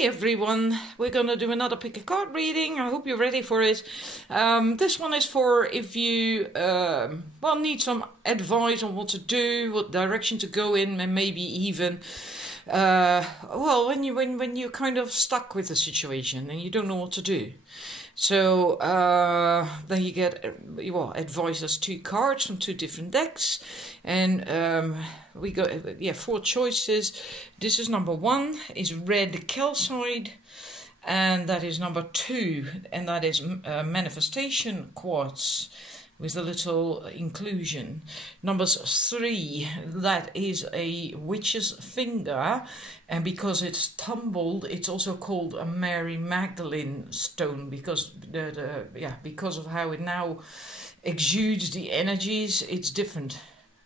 Hey everyone, we're gonna do another pick a card reading. I hope you're ready for it. This one is for if you need some advice on what to do, what direction to go in, and maybe even when you're kind of stuck with the situation and you don't know what to do. So then you get advice as 2 cards from 2 different decks, and we got 4 choices. This is number 1 is red calcite, and that is number 2, and that is manifestation quartz with a little inclusion. Numbers 3, that is a witch's finger, and because it's tumbled, it's also called a Mary Magdalene stone because because of how it now exudes the energies. It's different.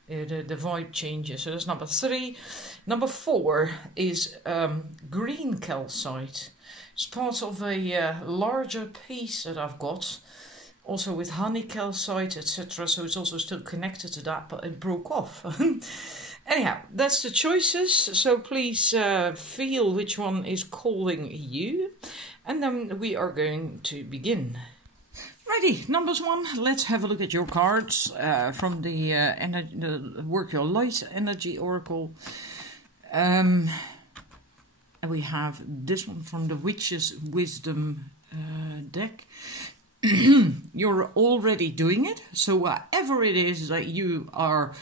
The vibe changes. So that's number 3. Number 4 is green calcite. It's part of a larger piece that I've got, also with honey calcite, etc. So it's also still connected to that, but it broke off. Anyhow, that's the choices. So please feel which one is calling you, and then we are going to begin. Righty, numbers 1. Let's have a look at your cards from the Work Your Light Energy Oracle. And we have this one from the Witch's Wisdom deck. You're already doing it, so whatever it is that you are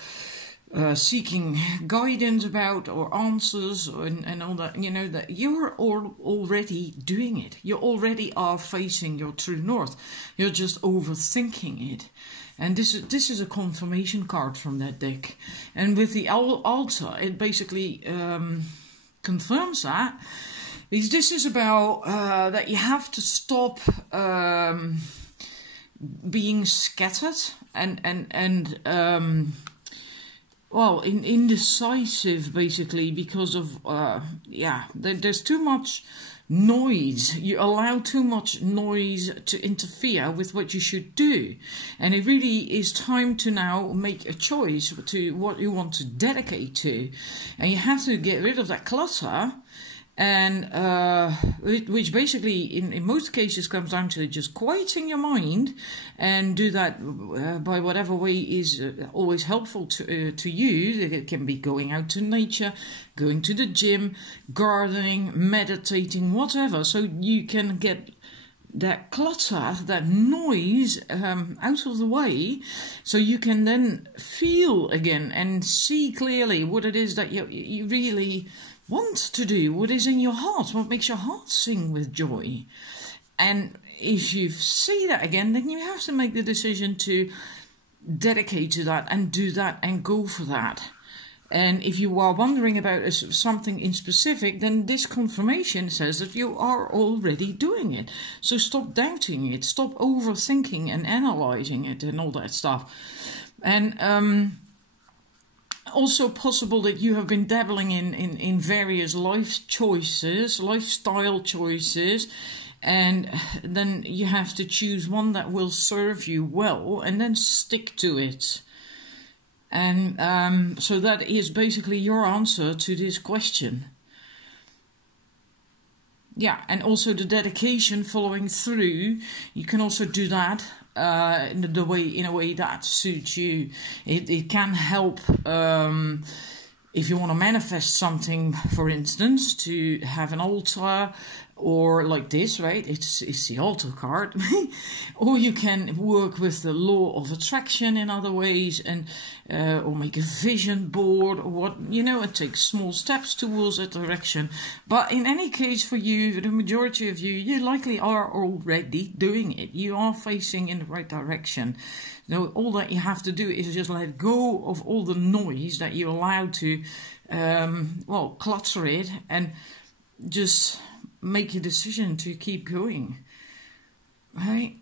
seeking guidance about or answers and all that, you know, that you're already doing it. You already are facing your true north. You're just overthinking it. And this is a confirmation card from that deck. And with the altar, it basically confirms that. This is about that you have to stop being scattered and indecisive, basically, because of there's too much noise. You allow too much noise to interfere with what you should do, and it really is time to now make a choice to what you want to dedicate to, and you have to get rid of that clutter. And which basically in most cases comes down to just quieting your mind, and do that by whatever way is always helpful to you. It can be going out to nature, going to the gym, gardening, meditating, whatever, so you can get that clutter, that noise out of the way, so you can then feel again and see clearly what it is that you really want to do, what is in your heart, what makes your heart sing with joy. And if you see that again, then you have to make the decision to dedicate to that and do that and go for that. And if you are wondering about something in specific, then this confirmation says that you are already doing it. So stop doubting it, stop overthinking and analyzing it and all that stuff. And also possible that you have been dabbling in various lifestyle choices, and then you have to choose one that will serve you well and then stick to it. And so that is basically your answer to this question. Yeah, and also the dedication, following through, you can also do that in a way that suits you. It can help if you want to manifest something, for instance, to have an altar, or like this, right? It's the altar card. Or you can work with the law of attraction in other ways, and or make a vision board, or what, you know, and take small steps towards that direction. But in any case, for you, the majority of you likely are already doing it. You are facing in the right direction. So all that you have to do is just let go of all the noise that you allow to clutter it, and just make a decision to keep going, right?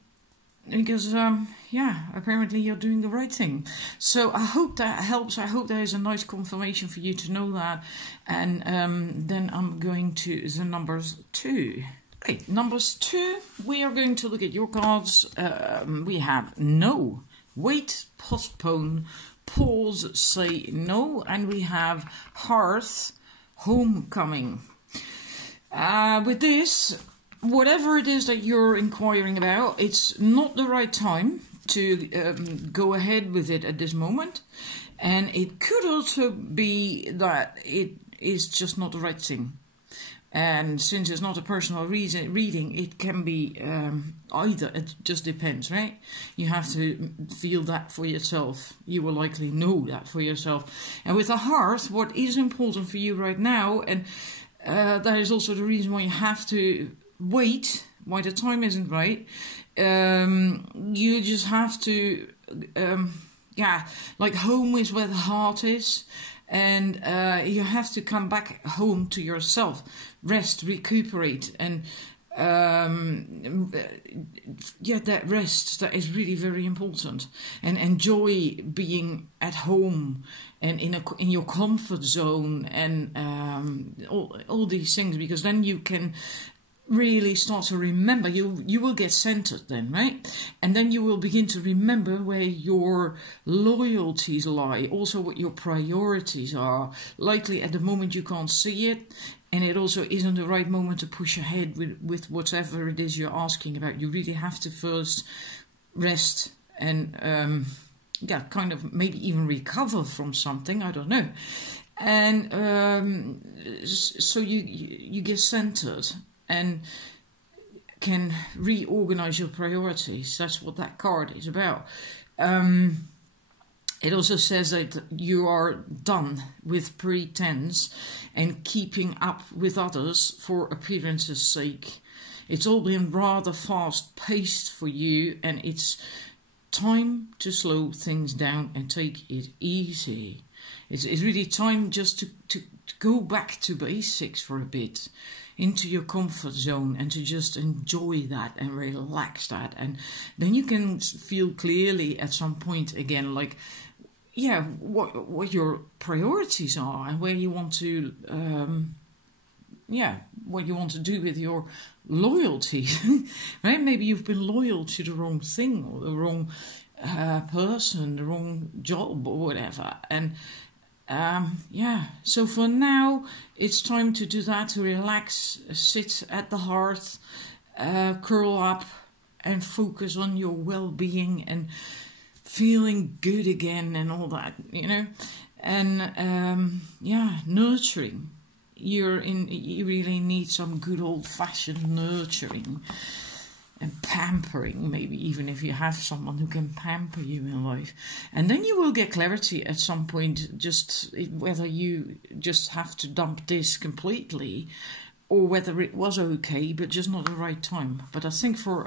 Because apparently you're doing the right thing. So I hope that helps. I hope there is a nice confirmation for you to know that. And then I'm going to the numbers 2. Okay, numbers 2, we are going to look at your cards. We have no, wait, postpone, pause, say no, and we have hearth, homecoming. With this, whatever it is that you're inquiring about, it's not the right time to go ahead with it at this moment. And it could also be that it is just not the right thing. And since it's not a personal reading, it can be either. It just depends, right? You have to feel that for yourself. You will likely know that for yourself. And with the heart, what is important for you right now, and that is also the reason why you have to wait, why the time isn't right. You just have to, like home is where the heart is. And you have to come back home to yourself, rest, recuperate, and get that rest. That is really very important. And enjoy being at home and in your comfort zone, and all these things, because then you can really start to remember. You will get centered then, right? And then you will begin to remember where your loyalties lie, also what your priorities are. Likely at the moment you can't see it, and it also isn't the right moment to push ahead with whatever it is you're asking about. You really have to first rest and kind of maybe even recover from something, I don't know. And so you get centered and can reorganize your priorities. That's what that card is about. It also says that you are done with pretense and keeping up with others for appearance's sake. It's all been rather fast-paced for you, and it's time to slow things down and take it easy. It's really time just to go back to basics for a bit, into your comfort zone, and to just enjoy that and relax that. And then you can feel clearly at some point again, like, yeah, what your priorities are and where you want to, what you want to do with your loyalty, right? Maybe you've been loyal to the wrong thing or the wrong person, the wrong job or whatever. And so for now, it's time to do that, to relax, sit at the hearth, curl up and focus on your well-being and feeling good again and all that, you know. And nurturing. You really need some good old-fashioned nurturing and pampering, maybe even if you have someone who can pamper you in life. And then you will get clarity at some point, just whether you just have to dump this completely or whether it was okay, but just not the right time. But I think for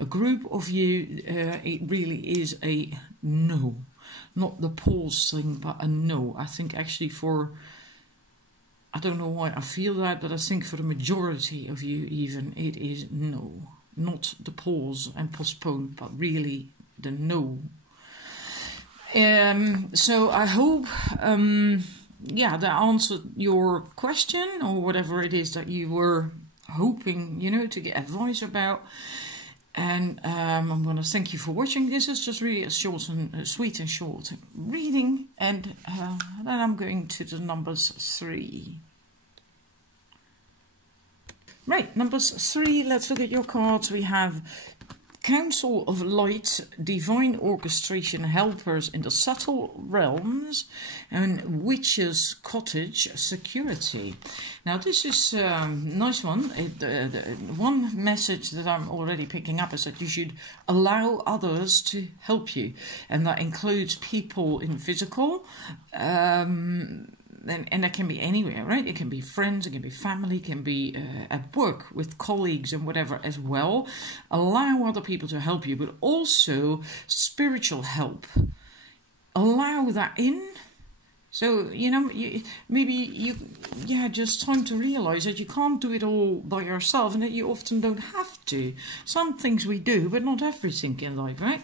a group of you, it really is a no. Not the pause thing, but a no. I think actually I don't know why I feel that, but I think for the majority of you even, it is no. Not the pause and postpone, but really the no. So I hope, that answered your question or whatever it is that you were hoping, to get advice about. And I'm going to thank you for watching. This is just really a short and sweet and short reading. And then I'm going to the numbers 3. Right, numbers 3, let's look at your cards. We have Council of Light, Divine Orchestration, Helpers in the Subtle Realms, and Witch's Cottage, Security. Now this is a nice one. One message that I'm already picking up is that you should allow others to help you. And that includes people in physical, and that can be anywhere, right? It can be friends, it can be family, it can be at work with colleagues and whatever as well. Allow other people to help you, but also spiritual help. Allow that in. So, just time to realize that you can't do it all by yourself and that you often don't have to. Some things we do, but not everything in life, right?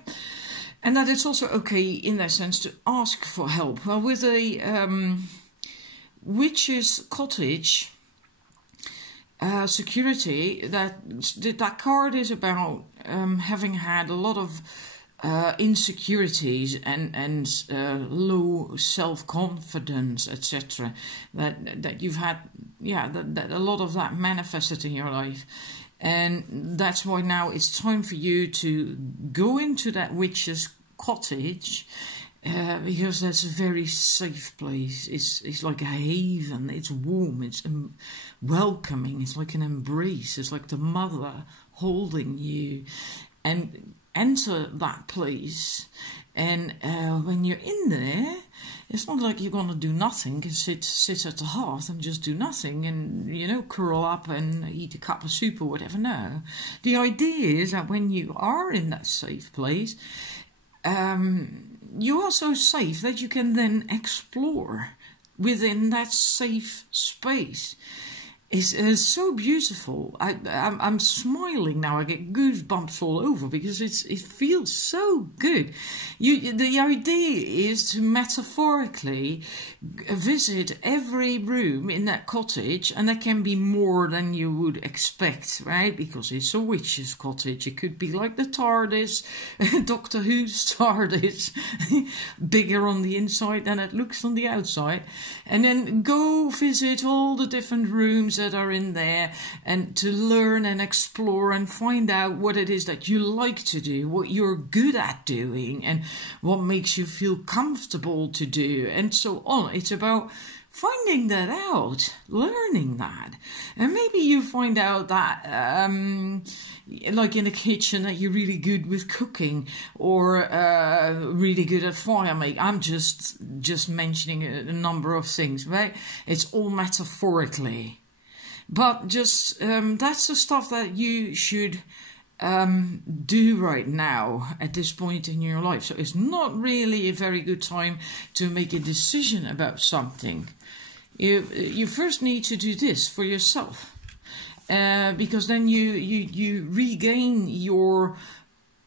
And that it's also okay in that sense to ask for help. Well, with a Witch's Cottage, security, that card is about having had a lot of insecurities and low self-confidence, etc. That you've had that a lot of that manifested in your life. And that's why now it's time for you to go into that witch's cottage, because that's a very safe place. It's like a haven. It's warm. It's welcoming. It's like an embrace. It's like the mother holding you. And enter that place. And when you're in there, it's not like you're going to do nothing and sit at the hearth and just do nothing and, you know, curl up and eat a cup of soup or whatever. No. The idea is that when you are in that safe place, you are so safe that you can then explore within that safe space. It's so beautiful. I'm smiling now. I get goosebumps all over because it feels so good. The idea is to metaphorically visit every room in that cottage, and that can be more than you would expect, right? Because it's a witch's cottage. It could be like the TARDIS, Doctor Who's TARDIS, bigger on the inside than it looks on the outside. And then go visit all the different rooms that are in there, and to learn and explore and find out what it is that you like to do, what you're good at doing, and what makes you feel comfortable to do, and so on. It's about finding that out, learning that. And maybe you find out that like in the kitchen, that you're really good with cooking, or really good at fire making. I'm just mentioning a number of things, right? It's all metaphorically. But just that's the stuff that you should do right now at this point in your life. So it's not really a very good time to make a decision about something. You first need to do this for yourself, because then you regain your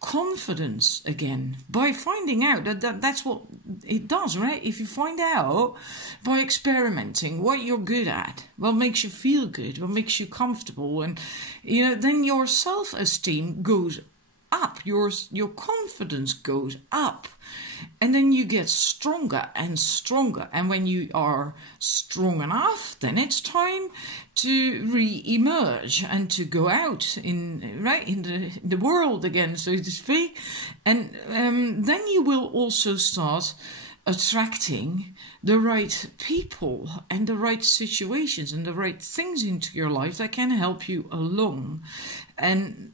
confidence again by finding out that's what it does, right? If you find out by experimenting what you're good at, what makes you feel good, what makes you comfortable, and you know, then your self-esteem goes up, your confidence goes up, and then you get stronger and stronger. And when you are strong enough, then it's time to re-emerge and to go out in the world again, so to speak. And then you will also start attracting the right people and the right situations and the right things into your life that can help you along. And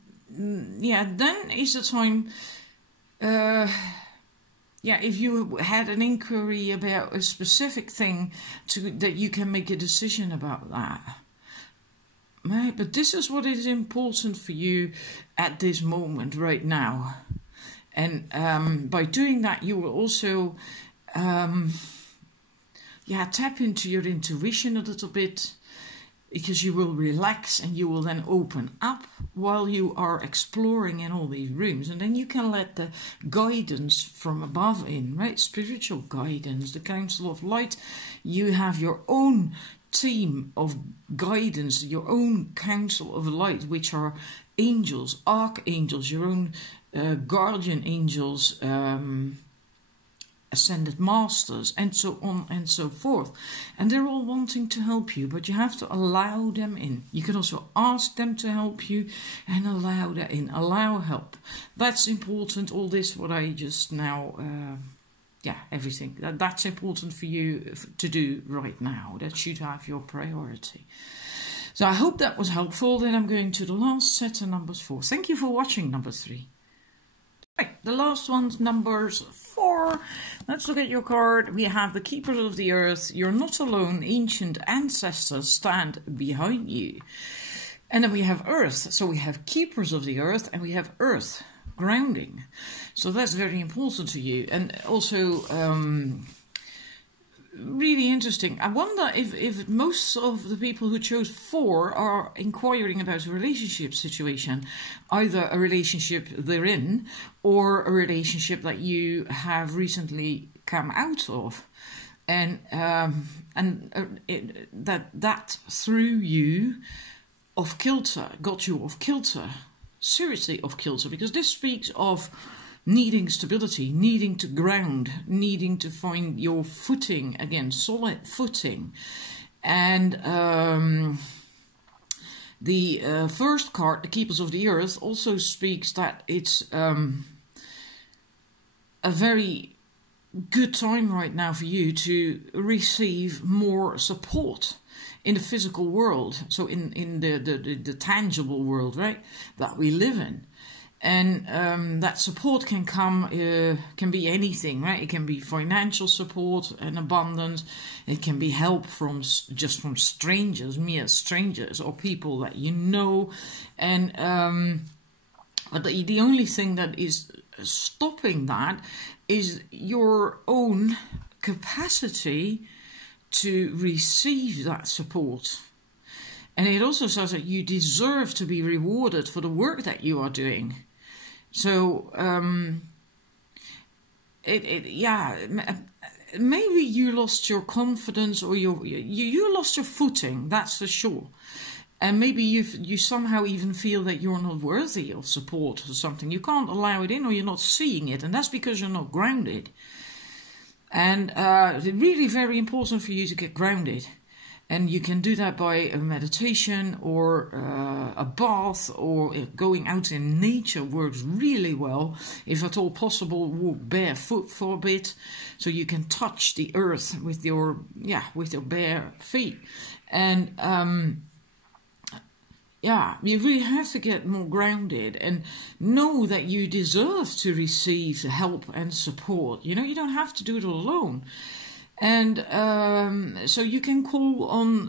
yeah, then is the time, if you had an inquiry about a specific thing, that you can make a decision about that. Right? But this is what is important for you at this moment right now. And by doing that, you will also tap into your intuition a little bit, because you will relax and you will then open up while you are exploring in all these rooms. And then you can let the guidance from above in, right? Spiritual guidance, the Council of Light. You have your own team of guidance, your own Council of Light, which are angels, archangels, your own guardian angels, ascended masters, and so on and so forth. And they're all wanting to help you, but you have to allow them in. You can also ask them to help you and allow that in, allow help. That's important. All this, what I just now, everything. That's important for you to do right now. That should have your priority. So I hope that was helpful. Then I'm going to the last set of numbers 4. Thank you for watching number 3. Right, the last one's numbers 4. Let's look at your card. We have the Keepers of the Earth. You're not alone. Ancient ancestors stand behind you. And then we have Earth. So we have Keepers of the Earth and we have Earth, grounding. So that's very important to you. And also really interesting. I wonder if most of the people who chose 4 are inquiring about a relationship situation, either a relationship they're in or a relationship that you have recently come out of, and that threw you off kilter, got you off kilter, seriously off kilter, because this speaks of needing stability, needing to ground, needing to find your footing again, solid footing. And the first card, the Keepers of the Earth, also speaks that it's a very good time right now for you to receive more support in the physical world, so in the tangible world, right, that we live in. And that support can come, can be anything, right? It can be financial support and abundance. It can be help from just from strangers, mere strangers, or people that you know. And but the only thing that is stopping that is your own capacity to receive that support. And it also says that you deserve to be rewarded for the work that you are doing. So, maybe you lost your confidence, or you lost your footing, that's for sure. And maybe you somehow even feel that you're not worthy of support or something. You can't allow it in, or you're not seeing it, and that's because you're not grounded. And it's really very important for you to get grounded. And you can do that by a meditation, or a bath, or going out in nature works really well. If at all possible, walk barefoot for a bit, so you can touch the earth with your bare feet. And you really have to get more grounded and know that you deserve to receive help and support. You know, you don't have to do it all alone. And so you can call on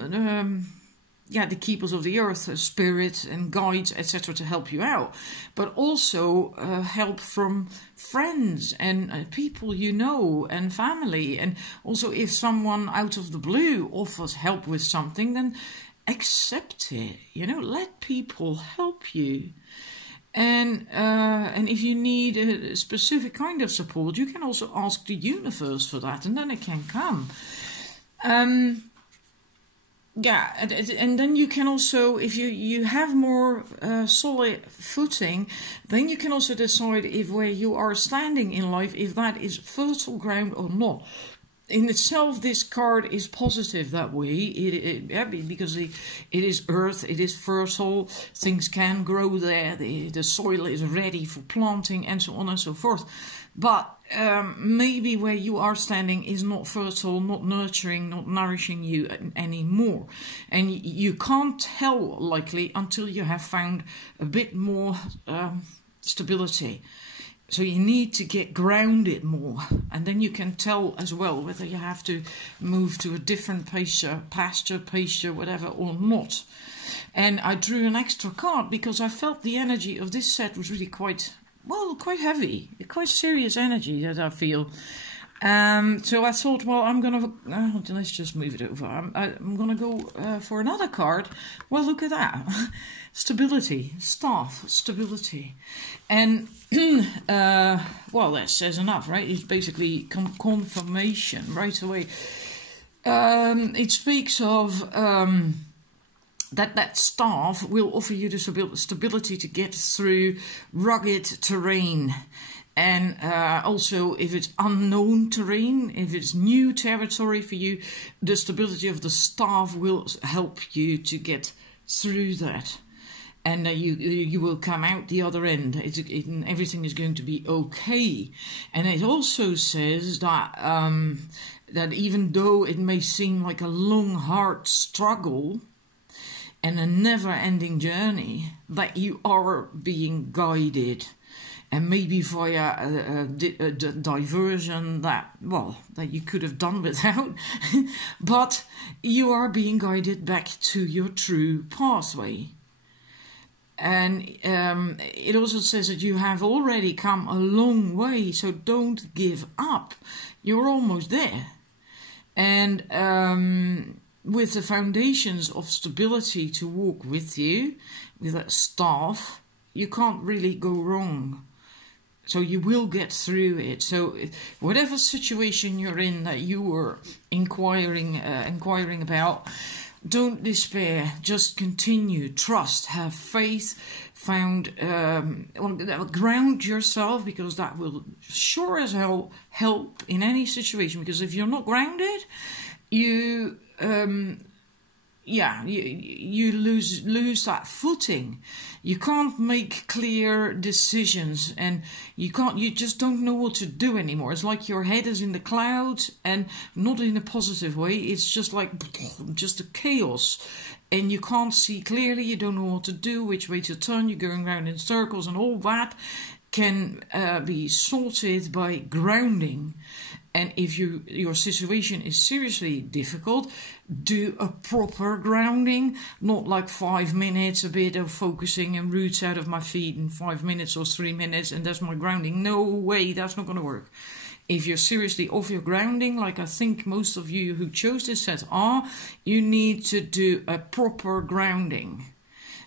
the Keepers of the Earth, Spirit and guides, etc. to help you out. But also help from friends and people you know, and family. And also if someone out of the blue offers help with something, then accept it. You know, let people help you. And if you need a specific kind of support, you can also ask the universe for that, and then it can come. And then you can also, if you have more solid footing, then you can also decide if where you are standing in life, if that is fertile ground or not. In itself, this card is positive that way, because it is earth, it is fertile, things can grow there, the soil is ready for planting, and so on and so forth. But maybe where you are standing is not fertile, not nurturing, not nourishing you anymore. And you can't tell, likely, until you have found a bit more stability. So you need to get grounded more, and then you can tell as well whether you have to move to a different pasture, whatever, or not. And I drew an extra card because I felt the energy of this set was really quite heavy, quite serious energy that I feel. So I thought, well, I'm gonna let's just move it over. I'm gonna go for another card. Well, look at that, stability, staff, stability, and well, that says enough, right? It's basically confirmation right away. It speaks of that staff will offer you the stability to get through rugged terrain. And also, if it's unknown terrain, if it's new territory for you, the stability of the staff will help you to get through that. And you will come out the other end. Everything is going to be okay. And it also says that that even though it may seem like a long, hard struggle and a never-ending journey, that you are being guided. And maybe via a diversion that you could have done without. But you are being guided back to your true pathway. And it also says that you have already come a long way, so don't give up. You're almost there. And with the foundations of stability to walk with you, with that staff, you can't really go wrong. So you will get through it. So whatever situation you're in that you were inquiring about, don't despair. Just continue. Trust. Have faith. Ground yourself, because that will sure as hell help in any situation. Because if you're not grounded, you yeah, you lose that footing. You can't make clear decisions, and you just don't know what to do anymore. It's like your head is in the clouds, and not in a positive way. It's just like just a chaos, and you can't see clearly. You don't know what to do, which way to turn. You're going around in circles, and all that can be sorted by grounding. And if your situation is seriously difficult, do a proper grounding, not like 5 minutes, a bit of focusing and roots out of my feet in 5 minutes or 3 minutes, and that's my grounding. No way, that's not going to work. If you're seriously off your grounding, like I think most of you who chose this set are, you need to do a proper grounding.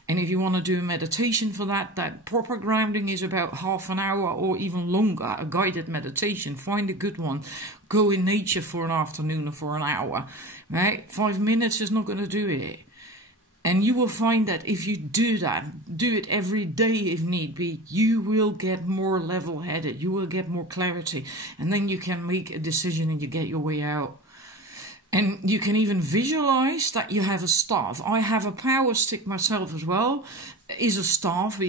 And if you want to do a meditation for that, that proper grounding is about half an hour or even longer, a guided meditation. Find a good one. Go in nature for an afternoon or for an hour. Right? 5 minutes is not going to do it. And you will find that if you do that, do it every day if need be, you will get more level-headed. You will get more clarity. And then you can make a decision and you get your way out. And you can even visualize that you have a staff. I have a power stick myself as well. Is a staff.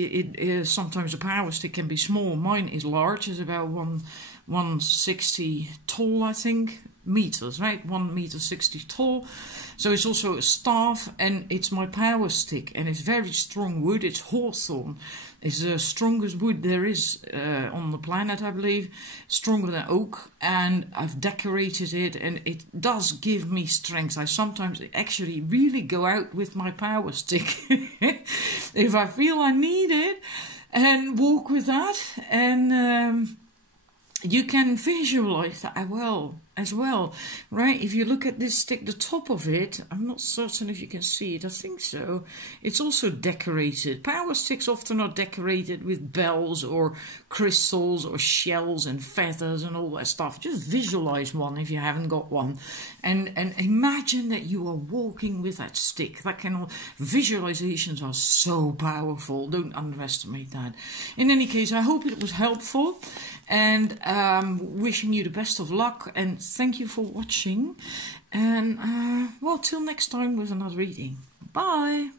Sometimes a power stick can be small. Mine is large. It's about 160 tall, I think, meters, right? 1 meter 60 tall. So it's also a staff, and it's my power stick, and it's very strong wood. It's hawthorn. It's the strongest wood there is on the planet, I believe. Stronger than oak, and I've decorated it, and it does give me strength. I sometimes actually really go out with my power stick if I feel I need it, and walk with that. And you can visualize that as well, right? If you look at this stick, the top of it, I'm not certain if you can see it, I think so. It's also decorated. Power sticks often are decorated with bells or crystals or shells and feathers and all that stuff. Just visualize one if you haven't got one. And imagine that you are walking with that stick. Visualizations are so powerful. Don't underestimate that. In any case, I hope it was helpful. And wishing you the best of luck, and thank you for watching, and well, till next time with another reading. Bye.